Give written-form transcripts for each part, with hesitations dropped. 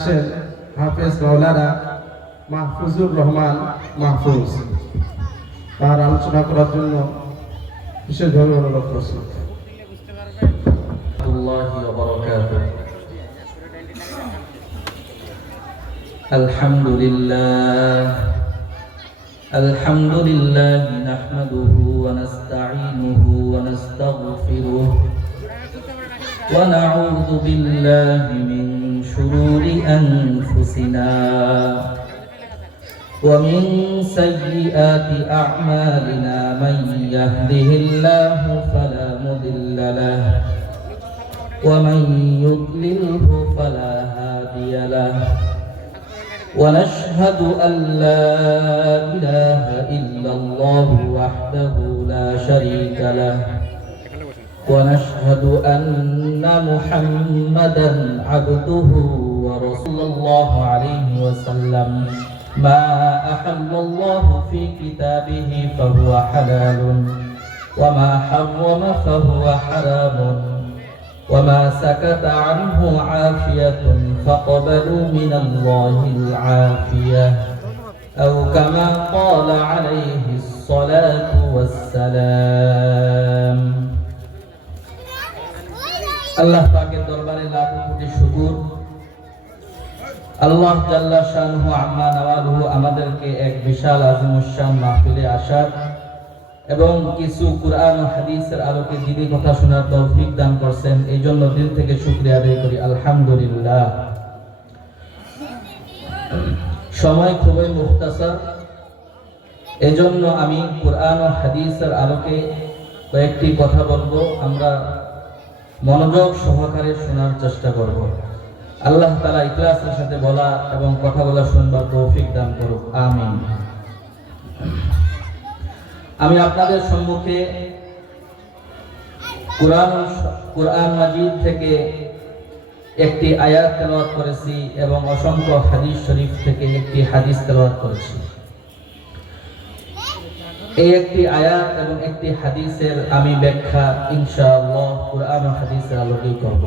আছেন হাফেজ মাওলানা মাহফুজুর রহমান মাহফুজ, তার আলোচনা করার জন্য বিশেষভাবে অনুরোধ করছি। আলহামদুলিল্লাহ নাহমাদুহু ওয়া নাস্তাঈনুহু ওয়া নাস্তাগফিরুহ ওয়া নাউযু বিল্লাহি মিন শুরুরি আনফুসিনা ওয়া মিন সাইয়্যাতি আ'মালিনা মান ইয়াহদিহিল্লাহু ফালা মুদিল্লা লাহু ওয়া মান ইউদ্লিলহু ফালা হাদিয়া লাহু ونشهد أن لا إله إلا الله وحده لا شريك له ونشهد أن محمدا عبده ورسول الله عليه وسلم ما أحل الله في كتابه فهو حلال وما حرم فهو حرام وما سكت عنه عافية فاقبلوا من الله العافية أو كما قال عليه الصلاة والسلام الله পাকের দরবারে লাখ কোটি শুকর। আল্লাহ জাল্লা শানহু আম্মা নাওয়ালুহু আমাদেরকে এক বিশাল আযিমুশ-শান মাহফিলে আসার এবং কিছু কুরআন ও হাদিসের আলোকে দিনী কথা শোনার তৌফিক দান করছেন, এই জন্য দিল থেকে শুকরিয়া আদায় করি আলহামদুলিল্লাহ। সময় খুবই মুখতাসার, এজন্য আমি কুরআন ও হাদিসের আলোকে কয়েকটি কথা বলবো, আমরা মনোযোগ সহকারে শোনার চেষ্টা করব। আল্লাহ তাআলা ইখলাসের সাথে বলা এবং কথা বলা শুনবার তৌফিক দান করুক, আমিন। আমি আপনাদের সম্মুখে কুরআন মাজিদ থেকে একটি আয়াত তেলাওয়াত করেছি এবং অসংখ্য হাদিস শরীফ থেকে একটি হাদিস তেলাওয়াত করেছি। এই একটি আয়াত এবং একটি হাদিসের আমি ব্যাখ্যা ইনশাআল্লাহ কুরআন ও হাদিসের আলোকেই করব।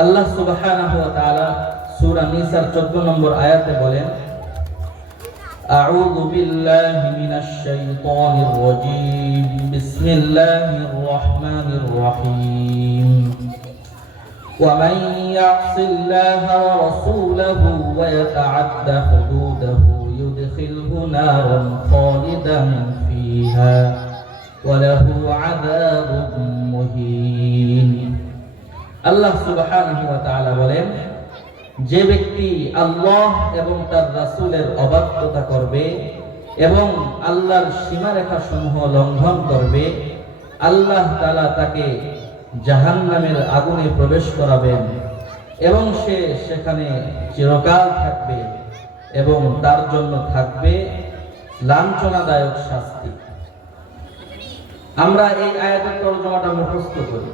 আল্লাহ সুবহানাহু ওয়া তাআলা সূরা নিসার 14 নম্বর আয়াতে বলেন, أعوذ بالله من الشيطان الرجيم بسم الله الرحمن الرحيم ومن يعص الله ورسوله ويتعد حدوده يدخله نارا خالدا فيها وله عذاب مهين الله سبحانه وتعالى বলেন, যে ব্যক্তি আল্লাহ এবং তার রাসূলের অবাধ্যতা করবে এবং আল্লাহর সীমারেখা সমূহ লঙ্ঘন করবে, আল্লাহ তাআলা তাকে জাহান্নামের আগুনে প্রবেশ করাবেন এবং সে সেখানে চিরকাল থাকবে এবং তার জন্য থাকবে লাঞ্ছনাদায়ক শাস্তি। আমরা এই আয়াতের তরজমাটা মুখস্থ করি।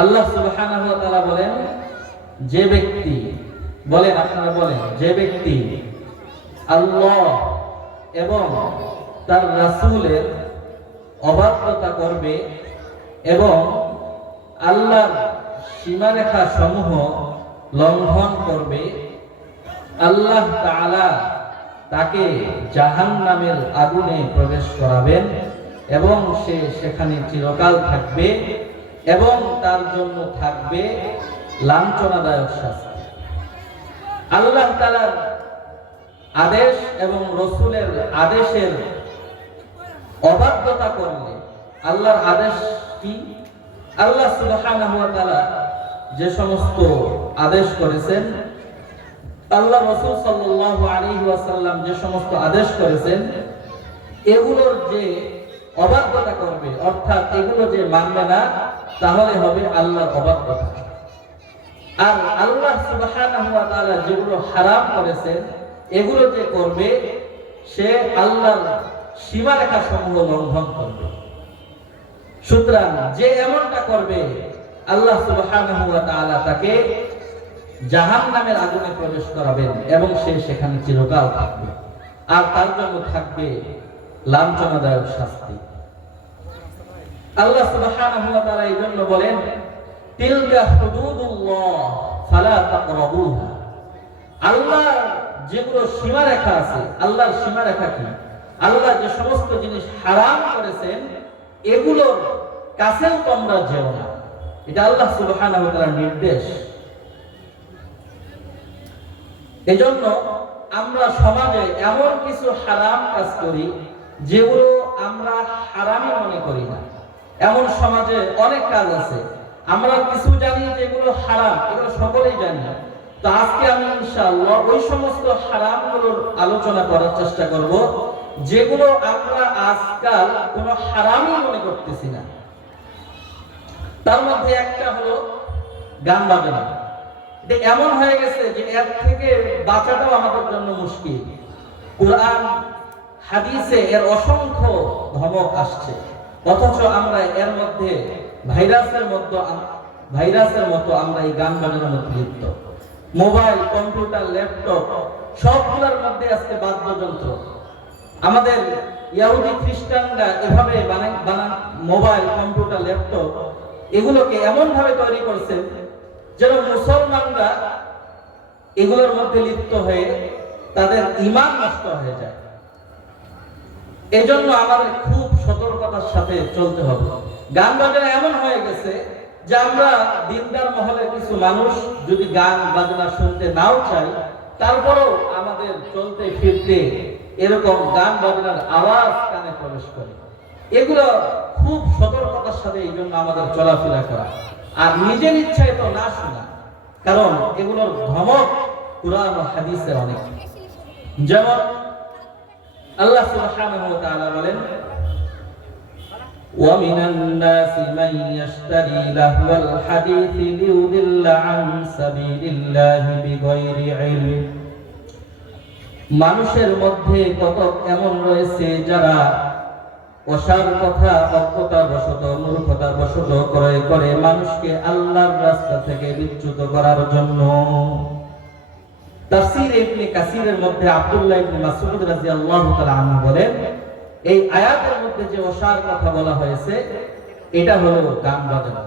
আল্লাহ সুবহানাহু ওয়া তাআলা বলেন, যে ব্যক্তি, বলেন আপনারা বলেন, যে ব্যক্তি আল্লাহ এবং তার রাসূলের অবাধ্যতা করবে এবং আল্লাহর সীমারেখা সমূহ লঙ্ঘন করবে, আল্লাহ তাআলা তাকে জাহান্নামের আগুনে প্রবেশ করাবেন এবং সে সেখানে চিরকাল থাকবে এবং তার জন্য থাকবে লাঞ্ছনাদায়ক শাস্তি। আল্লাহ তাআলার আদেশ এবং রাসূলের আদেশের অবাধ্যতা করলে, আল্লাহর আদেশ কি? আল্লাহ সুবহানাহু ওয়া তাআলা যে সমস্ত আদেশ করেছেন, আল্লাহ রাসূল সাল্লাল্লাহু আলাইহি ওয়াসাল্লাম যে সমস্ত আদেশ করেছেন, এগুলোর যে অবাধ্যতা করবে, অর্থাৎ এগুলো যে মানবে না, তাহলে হবে আল্লাহর অবাধ্যতা। আর আল্লাহ সুবহানাহু ওয়া তাআলা যেগুলো হারাম করেছেন, এগুলো যে করবে, সে আল্লাহর সীমারেখা সমূহ লঙ্ঘন করবে। সুতরাং যে এমনটা করবে, আল্লাহ সুবহানাহু ওয়া তাআলা তাকে জাহান্নামের আগুনে প্রবেশ করাবেন এবং সে সেখানে চিরকাল থাকবে আর তার জন্য থাকবে লাঞ্ছনাদায়ক শাস্তি। আল্লাহ সুবহানাহু ওয়া তাআলা এই জন্য বলেন, তিলকা হুদুদুল্লাহ ফালা তাকরাবুহা। আল্লাহ যেগুলো সীমারেখা আছে, আল্লাহর সীমারেখা কি? আল্লাহ যে সমস্ত জিনিস হারাম করেছেন এগুলোর কাছেও তোমরা যেও না। এটা আল্লাহ সুবহানাহু ওয়া তাআলার নির্দেশ। এজন্য আমরা সমাজে এমন কিছু হারাম কাজ করি যেগুলো আমরা হারামই মনে করি না। এমন সমাজে অনেক কাজ আছে আমরা কিছু জানি যেগুলো হারাম, এগুলো সকলেই জানি। তো আজকে আমি ইনশাআল্লাহ ওই সমস্ত হারামগুলোর আলোচনা করার চেষ্টা করব যেগুলো আমরা আজকাল কোনো হারামই মনে করতেছি না। তার মধ্যে একটা হলো গান বাজনা। এটা এমন হয়ে গেছে যে এর থেকে বাঁচাটাও আমাদের জন্য মুশকিল। কোরআন হাদিসে এর অসংখ্য ধমক আসছে, অথচ আমরা এর মধ্যে ভাইরাসের মতো আমরা এই গান বাজনার মধ্যে লিপ্ত। মোবাইল, কম্পিউটার, ল্যাপটপ সবগুলোর মধ্যে আজকে বাদ্যযন্ত্র। আমাদের ইহুদি খ্রিস্টানরা এভাবে মোবাইল, কম্পিউটার, ল্যাপটপ এগুলোকে এমন ভাবে তৈরি করছে যেন মুসলমানরা এগুলোর মধ্যে লিপ্ত হয়ে তাদের ঈমান নষ্ট হয়ে যায়। এজন্য আমাদের খুব সতর্কতার সাথে চলতে হবে। গান বাজনা এমন হয়ে গেছে যে আমরা দিনদার মহলের কিছু মানুষ যদি গান বাজনা শুনতে নাও চাই, তারপরেও আমাদের চলতে ফিরতে এরকম গান বাজনার আওয়াজ কানে প্রবেশ করে। এগুলো খুব সতর্কতার সাথে এই জন্য আমাদের চলাফেরা করা, আর নিজের ইচ্ছায় তো না শোনা, কারণ এগুলোর ধমক কুরআন ও হাদিসে অনেক। যেমন আল্লাহ সুবহানাহু ওয়া তাআলা বলেন, ওয়া মিনান নাসি মান ইয়াশতারি লাহওয়াল হাদিসি লিয়ুদিল্লা আন সাবিলিল্লাহি বিগাইরি ইলম। মানুষের মধ্যে কত এমন রয়েছে যারা অসার কথা অজ্ঞতাবশত, মূর্খতাবশত ক্রয় করে মানুষকে আল্লাহর রাস্তা থেকে বিচ্যুত করার জন্য। তাফসীর ইবনে কাসিরের মধ্যে আব্দুল্লাহ ইবনে মাসউদ রাদিয়াল্লাহু তাআলা আনহু বলেন, এই আয়াতের মধ্যে যে অসার কথা বলা হয়েছে এটা হলো গান বাজনা।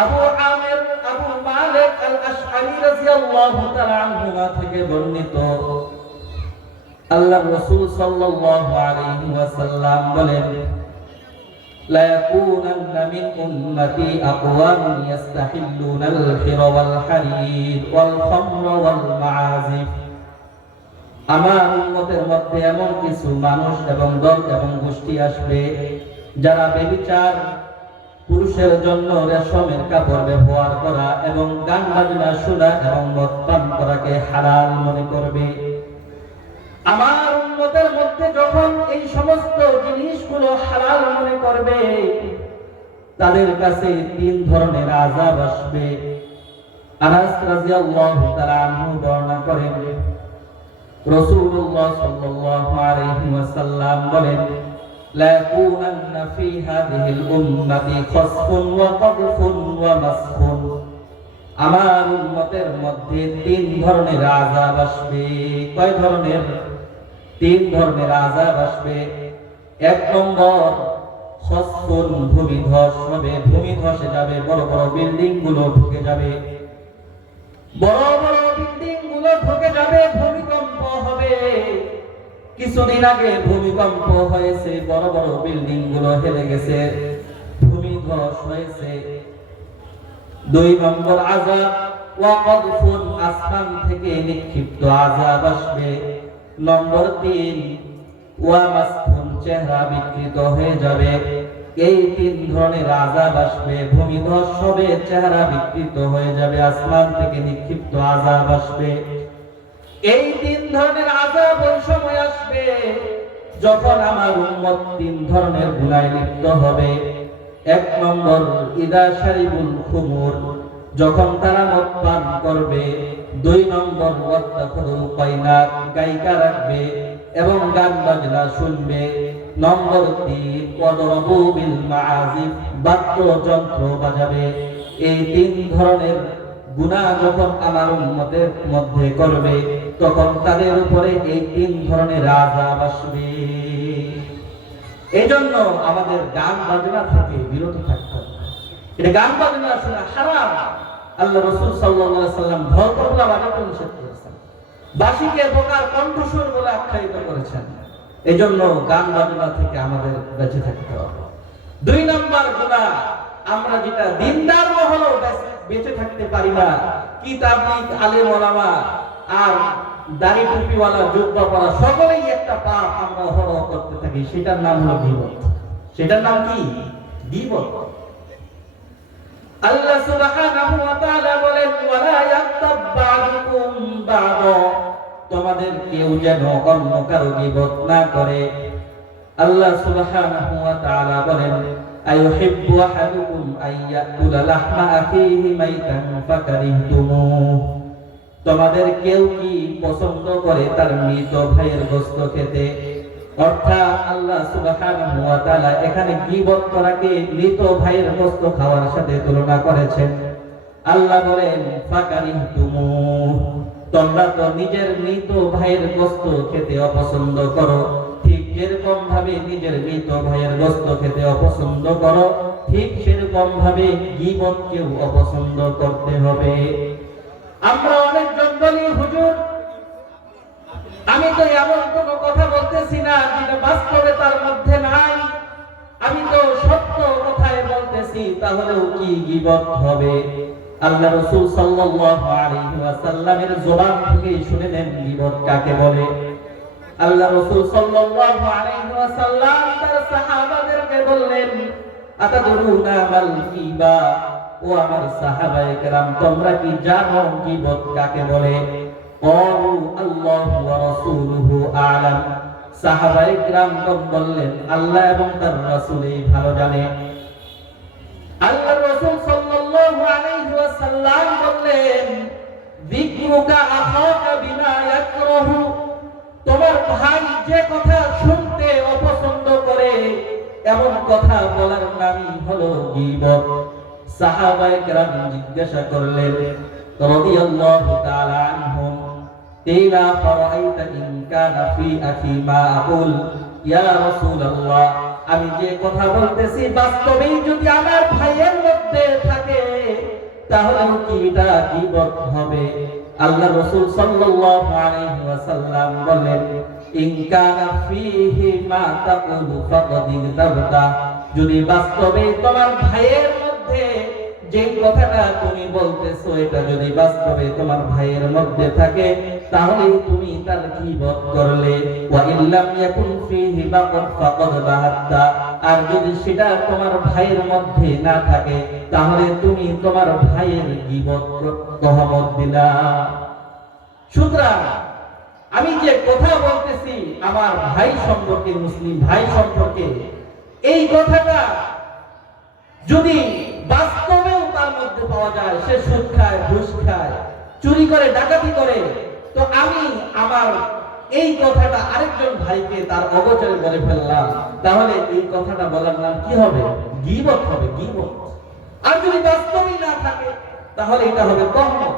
আবু আমির আবু মালিক আল আশআরী রাদিয়াল্লাহু তাআলা আনহু থেকে বর্ণিত, আল্লাহর রাসূল সাল্লাল্লাহু আলাইহি ওয়াসাল্লাম বলেন, লা ইয়াকুনান্না মিন উম্মতি আকওয়ামুন ইস্তাহিল্লুনাল হিরা ওয়াল হারির ওয়াল খামরা ওয়াল মাআজিফ। আমার উম্মতের মধ্যে এমন কিছু মানুষ এবং দল এবং গোষ্ঠী আসবে যারা ব্যভিচার, পুরুষের জন্য রেশমের কাপড় ব্যবহার করা এবং গান বাজনা শোনা এবং মদ পান করাকে হালাল মনে করবে। আমার উম্মতের মধ্যে যখন এই সমস্ত জিনিসগুলো হালাল মনে করবে, তাদের কাছে তিন ধরনের আযাব আসবে। আনাস রাদিয়াল্লাহু তাআলা আনহু বর্ণনা করেন, রাসূলুল্লাহ সাল্লাল্লাহু আলাইহি ওয়াসাল্লাম বলেন, লা ইয়াকুনান্না ফি হাযিহিল উম্মতি খাসফুন ওয়া কাদফুন ওয়া মাসখুন। আমার উম্মতের মধ্যে তিন ধরনের আযাব আসবে। কয় ধরনের? তিন ধরনের আযাব আসবে। এক নম্বর, খাসফুন, ভূমিধস হবে, ভূমি ধসে যাবে, বড় বড় বিল্ডিং গুলো ঢুকে যাবে, বড় বড় বিল্ডিং গুলো ঢুকে যাবে, ভূমিকম্প হবে। কিছুদিন আগে ভূমিকম্প হয়েছে, বড় বড় বিল্ডিং গুলো হেলে গেছে, ভূমিধস হয়েছে। দুই নম্বর আযাব, ওয়া কাদফুন, আসমান থেকে নিক্ষিপ্ত আযাব আসবে। নম্বর তিন, ওয়া মাসখুন, চেহারা বিকৃত হয়ে যাবে। এই তিন ধরনের আযাব আসবে। ভূমিধস হবে, চেহারা বিকৃত হয়ে যাবে, আসমান থেকে নিক্ষিপ্ত আযাব আসবে। এই তিন ধরনের আযাব ওই সময় আসবে যখন আমার উম্মত তিন ধরনের গুনাহে লিপ্ত হবে। এক নম্বর, ইদা শারিবুল খুমুর, যখন তারা মদ পান করবে। দুই নম্বর, ওয়াত্তাখুরুল কায়নাত, গায়িকা রাখবে এবং গান বাজনা শুনবে। নম্বর তিন, ওয়াদরাবু বিল মাআজিফ, বাদ্যযন্ত্র বাজাবে। এই তিন ধরনের গুনাহ যখন আমার উম্মতের মধ্যে করবে, তখন তাদের উপরে এই তিন ধরনের আযাব আসবে। এজন্য আমাদের গান বাজনা থেকে বিরত থাকতে হবে। এটা গান বাজনা শোনা হারাম। আল্লাহ রাসূল সাল্লাল্লাহু আলাইহি সাল্লাম ধর্মগুলো বাজাতে নিষেধ করেছেন, বাঁশিকে বোকার কণ্ঠস্বর বলে আখ্যায়িত করেছেন। এজন্য গান বাজনা থেকে আমাদের বেঁচে থাকতে হবে। 2 নম্বর গুনাহ, আমরা যেটা দিনদার মহলেও বেঁচে থাকতে পারি না, কি তাবলীগ, আলেম ওলামা আর দাড়ি টুপিওয়ালা জুব্বা পরা সকলেই একটা পাপ আমরা অহরহ করতে থাকি, সেটার নাম হলো গীবত। সেটার নাম কি? গীবত। আল্লাহ সুবহানাহু ওয়া তাআলা বলেন, ওয়ালা ইয়াক্তাব বা'দুকুম বা'দা, তোমাদের কেউ যেন অন্য কারো গীবত না করে। আল্লাহ সুবহানাহু ওয়া তাআলা বলেন, আইয়ুহিব্বু আহাদুকুম আইয়াকুলা লাহমা আখিহি মাইতান ফাকারিহতুমুহ, তোমাদের কেউ কি পছন্দ করে তার মৃত ভাইয়ের গোশত খেতে? অর্থাৎ আল্লাহ সুবহানাহু ওয়া তাআলা এখানে গীবত করাকে মৃত ভাইয়ের গোশত খাওয়ার সাথে তুলনা করেছেন। আল্লাহ বলেন ফাকারিহতুমুহ, তোমরা তো নিজের মৃত ভাইয়ের গোশত খেতে অপছন্দ করো, ঠিক যেরকম ভাবে নিজের মৃত ভাইয়ের গোশত খেতে অপছন্দ করো, ঠিক সেরকম ভাবে গীবতকেও অপছন্দ করতে হবে। আমরা অনেকজন বলি, হুজুর আমি তো এমন কোনো কথা বলতেছি না যেটা বাস্তবে তার মধ্যে নাই, আমি তো সত্য কথাই বলতেছি, তাহলেও কি গীবত হবে? আল্লাহ রাসূল সাল্লাল্লাহু আলাইহি ওয়াসাল্লামের জবান থেকে শুনে নেন গীবত কাকে বলে। আল্লাহ রাসূল সাল্লাল্লাহু আলাইহি ওয়াসাল্লাম তার সাহাবাদেরকে বললেন, আতাদরুনা মাল গীবা, ও আমার সাহাবায়ে কেরাম, তোমরা কি জানো গীবত কাকে বলে? ক্বালু আল্লাহু ওয়া রাসূলুহু আ'লাম, সাহাবায়ে কেরাম বললেন, আল্লাহ এবং তার রাসূলই ভালো জানে। আল্লাহ রাসূল সাল্লাল্লাহু আলাইহি ওয়াসাল্লাম বললেন, যিকরুকা আখাকা বিমা ইয়াকরাহু, তোমার ভাই যে কথা শুনতে অপছন্দ করে এমন কথা বলার নামই হলো গীবত। সাহাবায়ে কেরাম জিজ্ঞাসা করলেন রাদিয়াল্লাহু তাআলা আনহুম, ইলা ফারাইতা ইন কানা ফি আখি মা আকুল, ইয়া রাসূলুল্লাহ, আমি যে কথা বলতেছি বাস্তবেই যদি আমার ভাইয়ের মধ্যে থাকে তাহলে কি এটা গীবত হবে? আল্লাহ রাসূল সাল্লাল্লাহু আলাইহি ওয়াসাল্লাম বলেন, ইন কানা ফীহি মা তাকুলু ফাকাদ ইগতাবতা, যদি বাস্তবে তোমার ভাইয়ের মধ্যে যে কথাটা তুমি বলতেছো এটা যদি বাস্তবে তোমার ভাইয়ের মধ্যে থাকে তাহলে তুমি তার গীবত করলে। ওয়া ইল্লাম ইয়াকুন ফীহি ফাকাদ বাহাত্তা, আর যদি সেটা তোমার ভাইয়ের মধ্যে না থাকে তাহলে তুমি তোমার ভাইয়ের গীবত তহমত দিলা। সুতরাং আমি যে কথা বলতেছি আমার ভাই সম্পর্কে, মুসলিম ভাই সম্পর্কে, এই কথাটা যদি বাস্তবেও তার মধ্যে পাওয়া যায়, সে সুদ খায়, ঘুষ খায়, চুরি করে, ডাকাতি করে, তো আমি আমার এই কথাটা আরেকজন ভাইকে তার অগোচরে বলে ফেললাম, তাহলে এই কথাটা বলার নাম কি হবে? গীবত হবে, গীবত। আর যদি বাস্তবই না থাকে তাহলে এটা হবে তহমত।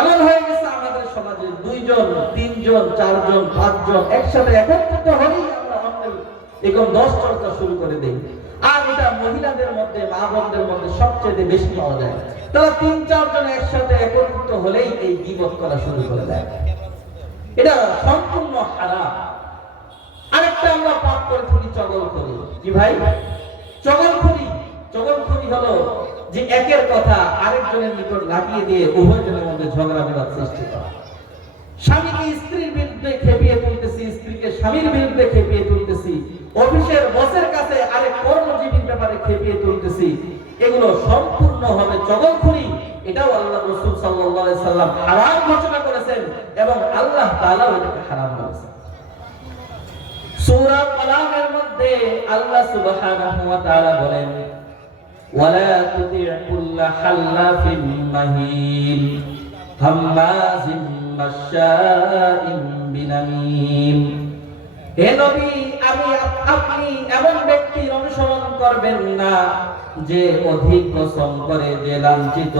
এমন হয়ে গেছে আমাদের সমাজে 2 জন, 3 জন, 4 জন, 5 জন একসাথে একত্রিত হলেই আমরা অন্যের এরকম 10 চর্চা শুরু করে দেই। আর এটা মহিলাদের মধ্যে, মা বোনদের মধ্যে সবচেয়ে বেশি পাওয়া যায়। তারা 3-4 জন একসাথে একত্রিত হলেই এই গীবত করা শুরু করে দেয়। এটা সম্পূর্ণ হারাম। আরেকটা আমরা পাপ করে থাকি চগলখড়ি। কি ভাই? চগলখড়ি। চগলখড়ি হলো যে একের কথা আরেকজনের নিকট লাগিয়ে দিয়ে উভয়জনের মধ্যে ঝগড়া বিবাদ সৃষ্টি করা। স্বামীকে স্ত্রীর বিরুদ্ধে খেপিয়ে তুলতেছি, স্ত্রীকে স্বামীর বিরুদ্ধে খেপিয়ে তুলতেছি, অফিসের বসের কাছে আরেক কর্মজীবীর ব্যাপারে খেপিয়ে তুলতেছি, এগুলো সম্পূর্ণ হবে চগলখড়ি। এটাও আল্লাহ রাসূল সাল্লাল্লাহু আলাইহি সাল্লাম হারাম ঘোষণা করেছেন এবং আল্লাহ তাআলা এটাকে হারাম করেছেন। সূরা কালামের মধ্যে আল্লাহ সুবহানাহু ওয়া তাআলা বলেন, ওয়ালা তুতি' কুল্লা হাল্লাফিন মাহিন হাম্মাজিম মাশশাইন বিনামিম। হে নবী, আপনি এমন ব্যক্তির অনুসরণ করবেন না যে অধিক কসম করে, যে লাঞ্ছিত,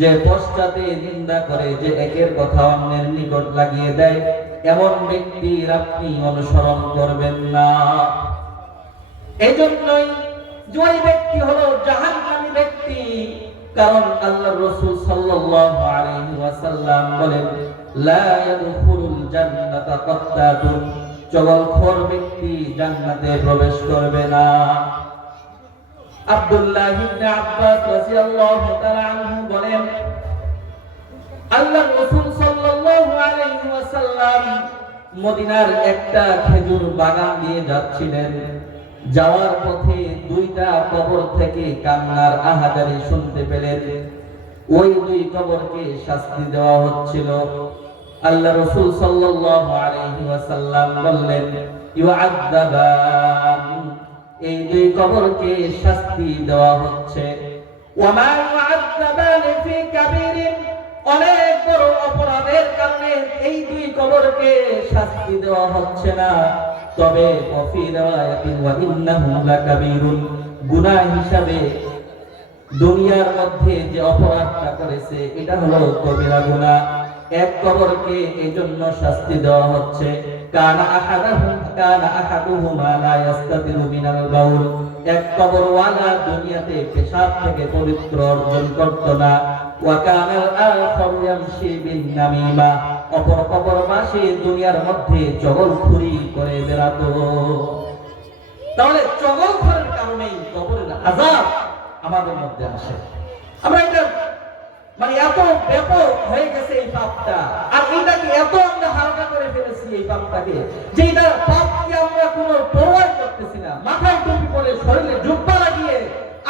যে পশ্চাতে নিন্দা করে, যে একের কথা অন্যের নিকট লাগিয়ে দেয়, এমন ব্যক্তির আপনি অনুসরণ করবেন না। এজন্যই যে ব্যক্তি হলো জাহান্নামী ব্যক্তি, ব্যক্তি, কারণ আল্লাহর রাসূল সাল্লাল্লাহু আলাইহি ওয়াসাল্লাম বলেন, লা ইয়াদখুলুল জান্নাতা কাত্তাতুন, চগলখোর ব্যক্তি জান্নাতে প্রবেশ করবে না। আব্দুল্লাহ ইবনে আব্বাস রাদিয়াল্লাহু তাআলা আনহু বলেন, আল্লাহর রাসূল সাল্লাল্লাহু আলাইহি ওয়াসাল্লাম মদিনার একটা খেজুর বাগান দিয়ে যাচ্ছিলেন। যাওয়ার পথে দুইটা কবর থেকে কান্নার আহাজারি শুনতে পেলেন। ওই দুই কবরকে শাস্তি দেওয়া হচ্ছিল। আল্লাহ রাসূল সাল্লাল্লাহু আলাইহি ওয়াসাল্লাম বললেন, ইউআযাবান, এই দুই কবরকে শাস্তি দেওয়া হচ্ছে। ওয়ামা ইউআযাবান ফি কাবীরিন, অনেক বড় অপরাধের কারণে এই দুই কবরকে শাস্তি দেওয়া হচ্ছে না। তবে ওয়াফি রিওয়ায়াতিন ওয়া ইন্নাহু লাকাবীরুন, গুনাহ হিসাবে দুনিয়ার মধ্যে যে অপরাধটা করেছে এটা হলো কবিরা গুনাহ। এক কবরকে এজন্য শাস্তি দেওয়া হচ্ছে, কানা আহাদুহুমা লা ইয়াস্তাতিরু মিনাল বাউল, এক কবরওয়ালা দুনিয়াতে পেশাব থেকে পবিত্র অর্জন করত না। ওয়া কানাল আখারু ইয়ামশি বিন নামিমা, অপর কবরবাসী দুনিয়ার মধ্যে চগলখুরি করে বেড়াতো। তাহলে চগলখুরির কারণেই কবরের আযাব আমাদের মধ্যে আসে। আমরা এটা মানে এত ব্যাপক হয়ে গেছে এই পাপটা, আর এটাকে এত আমরা হালকা করে ফেলেছি এই পাপটাকে, যে এটা পাপকে আমরা কোনো পরোয়া করতেছি না। মাথায় টুপি পরে, শরীরে জুব্বা লাগিয়ে,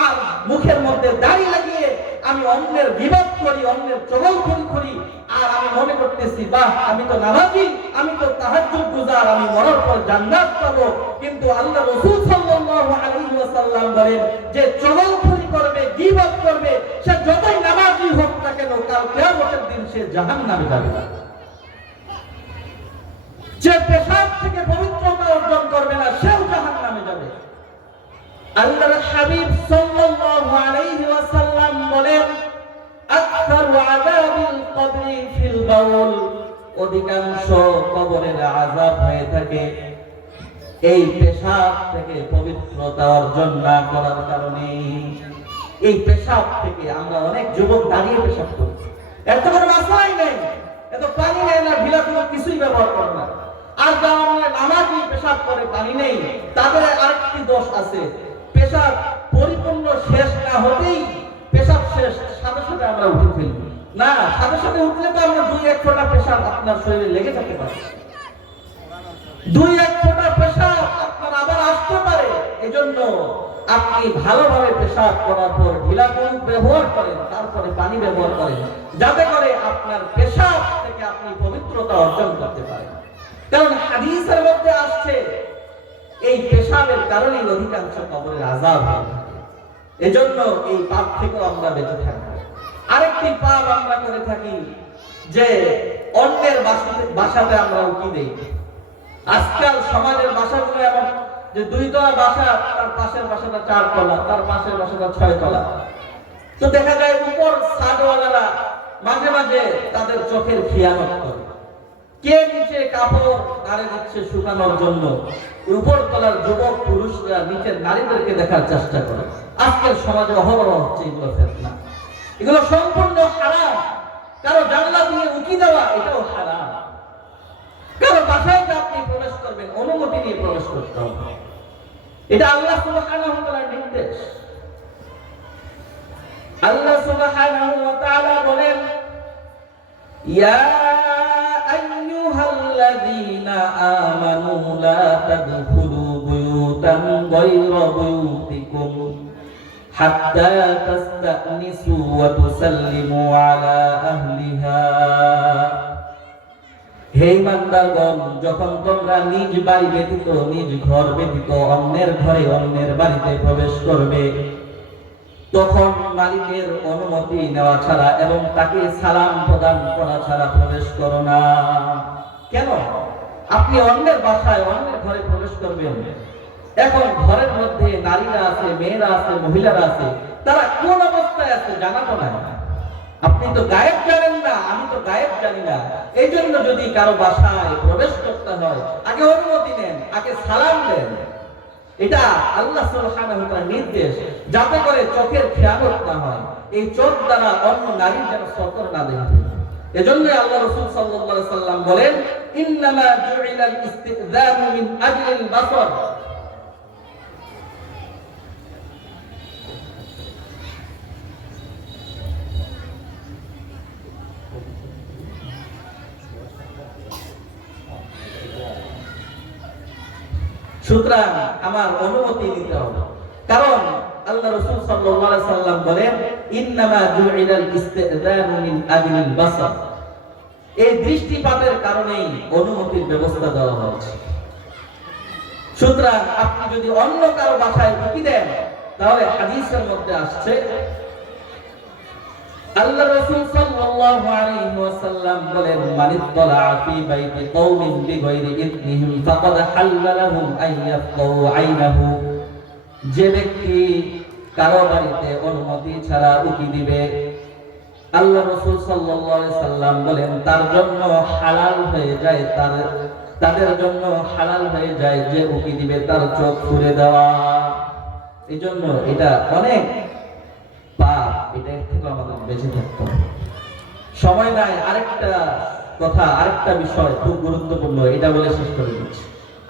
আর মুখের মধ্যে দাড়ি লাগিয়ে আমি অন্যের বিবাদ করি, অন্যের চগলখুরি করি, আর আমি মনে করতেছি বাহ আমি তো নামাজি, আমি তো তাহাজ্জুদ গুজার, আমি মরার পর জান্নাত পাবো। কিন্তু আল্লাহ রাসূল সাল্লাল্লাহু আলাইহি ওয়াসাল্লাম বলেন যে চগলখুরি করবে, গীবত করবে, সে যতই নামাজি হোক না কেন, কাল কিয়ামতের দিন সে জাহান্নামে যাবে। যে পেশাব থেকে পবিত্রতা অর্জন করবে না, সেও জাহান্নামে যাবে। আল্লাহর হাবিব সাল্লাল্লাহু আলাইহি ওয়াসাল্লাম বলেন, আকসারু আযাবিল কবরি ফিল বাউল, অধিকাংশ কবরের আযাব হয়ে থাকে এই পেশাব থেকে পবিত্রতা অর্জন না করার কারণে। এই পেশাব থেকে আমরা অনেক যুবক দাঁড়িয়ে পেশাব করি, এত কোনো মাসলাই নেই, এত পানি নেই না, ঢিলা কোনো কিছুই ব্যবহার করে না। আর যারা আমরা নামাজি পেশাব করে পানি নেই, তাদের আরেকটি দোষ আছে, পেশাব পরিপূর্ণ শেষ না হতেই পেশাব শেষ সাথে সাথে আমরা উঠে ফেলি না। সাথে সাথে উঠলে তো আমরা 2-1 ফোঁটা পেশাব আপনার শরীরে লেগে থাকতে পারে, 2-1 ফোঁটা পেশাব আপনার আবার আসতে পারে। এজন্য আপনি ভালোভাবে পেশাব করার পর ঢিলা কলম ব্যবহার করেন, তারপরে পানি ব্যবহার করেন, যাতে করে আপনার পেশাব থেকে আপনি পবিত্রতা অর্জন করতে পারেন। কারণ হাদিসের মধ্যে আসছে এই পেশাবের কারণে অধিকাংশ কবরের আযাব হয়। এজন্য এই পাপ থেকে আমরা বেঁচে থাকব। আরেকটি পাপ আমরা করে থাকি যে অন্যের বাসাতে আমরা উকি দেই। আজকাল সমাজের বাসাগুলো এমন যে 2 তলা বাসা, তার পাশের বাসাটা 4 তলা, তার পাশের বাসাটা 6 তলা। তো দেখা যায় উপর ছাদওয়ালারা মাঝে মাঝে তাদের চোখের খেয়ানত করে, কে নিচে কাপড় নাড়ে দিচ্ছে শুকানোর জন্য, উপর তলার যুবক পুরুষরা নিচের নারীদেরকে দেখার চেষ্টা করে। আজকের সমাজে অহরহ হচ্ছে এগুলো ফিতনা, এগুলো সম্পূর্ণ হারাম। কারো জানলা দিয়ে উকি দেওয়া এটাও হারাম। কারো বাসায় যে আপনি প্রবেশ করবেন অনুমতি নিয়ে প্রবেশ করতে হবে, এটা আল্লাহ সুবহানাহু ওয়া তাআলার নির্দেশ। আল্লাহ সুবহানাহু ওয়া তাআলা বলেন, ইয়া আইয়ুহাল্লাযীনা আমানু লা তাদখুলু বুয়ুতান গায়রা বুয়ুতিকুম হাত্তা তাস্তানিসু ওয়া তুসাল্লিমু আলা আহলিহা। হে ইমানদারগণ, যখন তোমরা নিজ বাড়ি ব্যতীত, নিজ ঘর ব্যতীত অন্যের ঘরে, অন্যের বাড়িতে প্রবেশ করবে, তখন মালিকের অনুমতি নেওয়া ছাড়া এবং তাকে সালাম প্রদান করা ছাড়া প্রবেশ করো না। কেন? আপনি অন্যের বাসায়, অন্যের ঘরে প্রবেশ করবেন, এখন ঘরের মধ্যে নারীরা আছে, মেয়েরা আছে, মহিলারা আছে, তারা কোন অবস্থায় আছে জানা তো নাই। আপনি তো গায়েব জানেন না, আমি তো গায়েব জানি না। এই জন্য যদি কারো বাসায় প্রবেশ করতে হয়, আগে অনুমতি নেন, আগে সালাম দেন। এটা আল্লাহ সুবহানাহু ওয়া তাআলার নির্দেশ, যাতে করে চোখের খেয়ানত না হয়, এই চোখ দ্বারা অন্য নারীর যেন সতর না দেখে। এজন্য আল্লাহ রাসূল সাল্লাল্লাহু আলাইহি সাল্লাম বলেন, ইন্নামা জুইলাল ইস্তিযানু মিন আজলিল বাসর। সুতরাং আমার অনুমতি নিতে হবে, কারণ আল্লাহ রাসূল সাল্লাল্লাহু আলাইহি সাল্লাম বলেন, ইন্নামা জুইলাল ইস্তিযানু মিন আজলিল বাসর। এই দৃষ্টিপাতের কারণেই অনুমতির ব্যবস্থা দেওয়া হয়েছে। সুতরাং আপনি যদি অন্য কারো বাসায় ঢুকি দেন, তাহলে হাদিসের মধ্যে আসছে আল্লাহ রাসূল সাল্লাল্লাহু আলাইহি ওয়াসাল্লাম বলেন, মানিত্তালা ফি বাইতি কওমিন বিগাইরি ইযনিহিম ফাকাদ হাল্লা লাহুম আন ইয়াফকাউ আইনাহু। যে ব্যক্তি কারো বাড়িতে অনুমতি ছাড়া উকি দিবে, আল্লাহ রাসূল সাল্লাল্লাহু আলাইহি সাল্লাম বলেন তার জন্য হালাল হয়ে যায়, তাদের জন্য হালাল হয়ে যায় যে উকি দিবে তার চোখ খুলে দেওয়া। এজন্য এটা অনেক পাপ, এটা থেকে আমাদের বেঁচে থাকতে হবে। সময় নাই, আরেকটা কথা, আরেকটা বিষয় খুব গুরুত্বপূর্ণ, এটা বলে শেষ করে দিচ্ছি।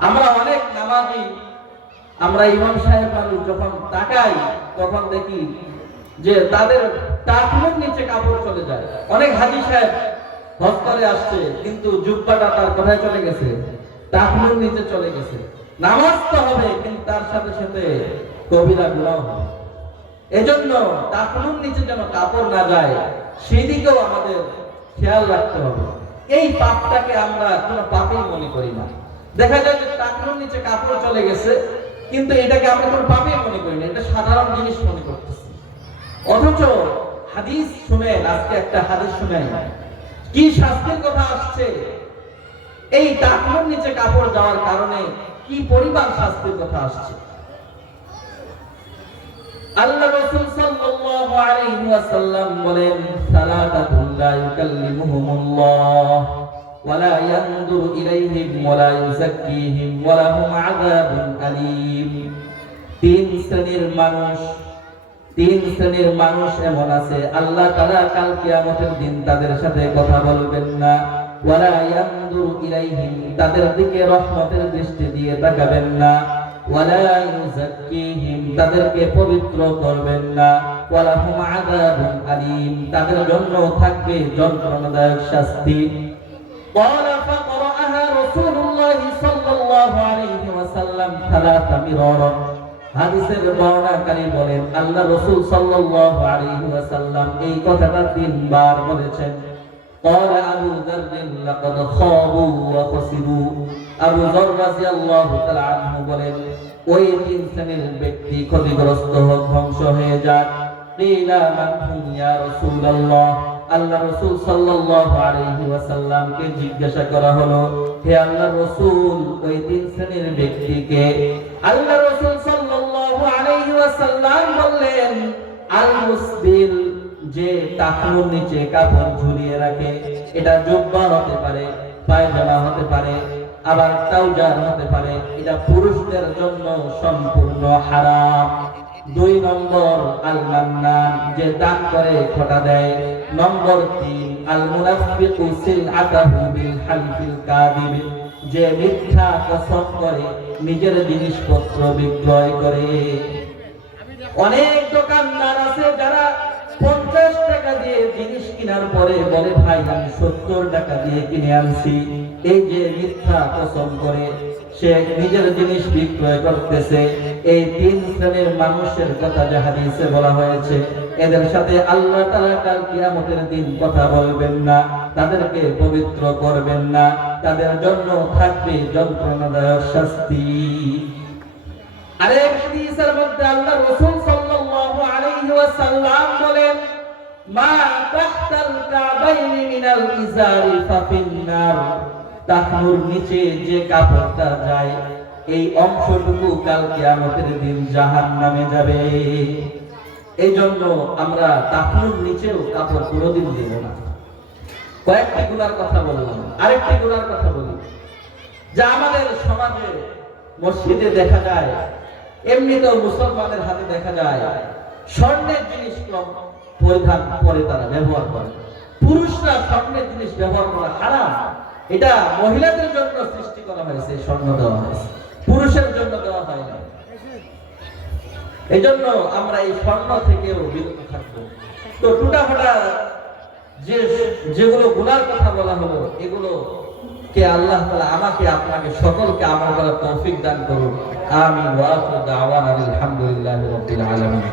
আমরা অনেক নামাজি, আমরা ইমাম সাহেব মানুষ যখন তাকাই, তখন দেখি যে তাদের টাকনুর নিচে কাপড় চলে যায়। অনেক হাজী সাহেব হজ করে আসছে, কিন্তু জুব্বাটা তার কোথায় চলে গেছে? টাকনুর নিচে চলে গেছে। নামাজ তো হবে, কিন্তু তার সাথে সাথে কবিরা গুনাহ হবে। এজন্য টাকনুর নিচে যেন কাপড় না যায়, সেদিকেও আমাদের খেয়াল রাখতে হবে। এই পাপটাকে আমরা কোনো পাপই মনে করি না। দেখা যায় যে টাকনুর নিচে কাপড় চলে গেছে, কিন্তু এটাকে আমরা কোনো পাপই মনে করি না, এটা সাধারণ জিনিস মনে করতেছি। অথচ হাদিস শুনেন, আজকে একটা হাদিস শুনেন, কি শাস্তির কথা আসছে। এই টাকনুর নিচে কাপড় যাওয়ার কারণে কি পরিমাণ শাস্তির কথা আসছে। আল্লাহ রাসূল সাল্লাল্লাহু আলাইহি ওয়াসাল্লাম বলেন, সালাতাতুন লা ইউকাল্লিমুহুমুল্লাহ ওয়া লা ইয়ানদুরু ইলাইহিম ওয়া লা ইউযাক্কিহিম ওয়া লাহুম আযাবুন আলীম। তিন শ্রেণীর মানুষ এমন আছে, আল্লাহ তাআলা কাল কিয়ামতের দিন তাদের সাথে কথা বলবেন না, ওয়া লা ইয়ানদুরু ইলাইহিম, তাদের দিকে রহমতের দৃষ্টি দিয়ে তাকাবেন না, ওয়া লা ইউযাক্কিহিম, তাদেরকে পবিত্র করবেন না, ওয়া লাহুম আযাবুন আলীম, তাদের জন্য থাকবে যন্ত্রণাদায়ক শাস্তি। قال فقرأها رسول الله صلى الله عليه وسلم ثلاث مرارا। হাদিসের বর্ণনাকারী বলেন, আল্লাহ রাসূল সাল্লাল্লাহু আলাইহি ওয়াসাল্লাম এই কথাটা তিনবার বলেছেন। قال أبو ذر لقد خابوا وخسروا। আবু যর রাদিয়াল্লাহু তাআলা আনহু বলেন, ওই তিন শ্রেণীর ব্যক্তি ক্ষতিগ্রস্ত হোক, ধ্বংস হয়ে যাক। কিলা মান হুম ইয়া রাসূলুল্লাহ। আল্লাহ রাসূল সাল্লাল্লাহু আলাইহি ওয়াসাল্লামকে জিজ্ঞাসা করা হলো, হে আল্লাহর রাসূল, ওই তিন শ্রেণীর ব্যক্তিকে? আল্লাহ রাসূল সাল্লাল্লাহু আলাইহি ওয়াসাল্লাম বললেন, আল মুসবিল, যে টাকনুর নিচে কাপড় ঝুলিয়ে রাখে। এটা জুব্বা হতে পারে, পায়জামা হতে পারে, আবার ট্রাউজার হতে পারে। এটা পুরুষদের জন্য সম্পূর্ণ হারাম। 2 নম্বর আল মান্নান, যে দান করে খোটা দেয়। নম্বর 3 আল মুনাফিকু সিলআতাহু বিল হালফিল কাযিব, যে মিথ্যা কসম করে নিজের জিনিসপত্র বিক্রয় করে। অনেক দোকানদার আছে যারা 50 টাকা দিয়ে জিনিস কেনার পরে বলে, ভাই আমি 70 টাকা দিয়ে কিনে আনছি। এই যে মিথ্যা কসম করে সে নিজের জিনিস বিক্রয় করতেছে। এই তিন শ্রেণীর মানুষের কথা যে হাদিসে বলা হয়েছে, এদের সাথে আল্লাহ তাআলা কাল কিয়ামতের দিন কথা বলবেন না, তাদেরকে পবিত্র করবেন না, তাদের জন্য থাকবে যন্ত্রণাদায়ক শাস্তি। আরেক হাদিসের মধ্যে আল্লাহ রাসূল সাল্লাল্লাহু আলাইহি ওয়াসাল্লাম বলেন, মা তাহতাল কাবাইনি মিনাল ইজারি ফাফিন্নার। টাকনুর নিচে যে কাপড়টা যায়, এই অংশটুকু কাল কিয়ামতের দিন জাহান্নামে যাবে। এই জন্য আমরা টাকনুর নিচেও কাপড় কোনোদিন দেব না। কয়েকটি গুনার কথা বললাম, আরেকটি গুনার কথা বলি। যা আমাদের সমাজে মসজিদে দেখা যায়, এমনিতেও মুসলমানের হাতে দেখা যায় স্বর্ণের জিনিস কম পরিধান করে তারা ব্যবহার করে। পুরুষরা স্বর্ণের জিনিস ব্যবহার করা হারাম। এটা মহিলাদের জন্য সৃষ্টি করা হয়েছে, স্বর্ণ দেওয়া হয়েছে, পুরুষের জন্য দেওয়া হয় না। এজন্য আমরা এই স্বর্ণ থেকেও বিরত থাকবো। তো টুটাফাটা যেগুলো গুনার কথা বলা হলো, এগুলো কে আল্লাহ তাআলা আমাকে আপনাকে সকলকে আমল করার তৌফিক দান করুন। আমিন ওয়া আখিরু দাওয়ানা আলহামদুলিল্লাহি রাব্বিল আলামিন।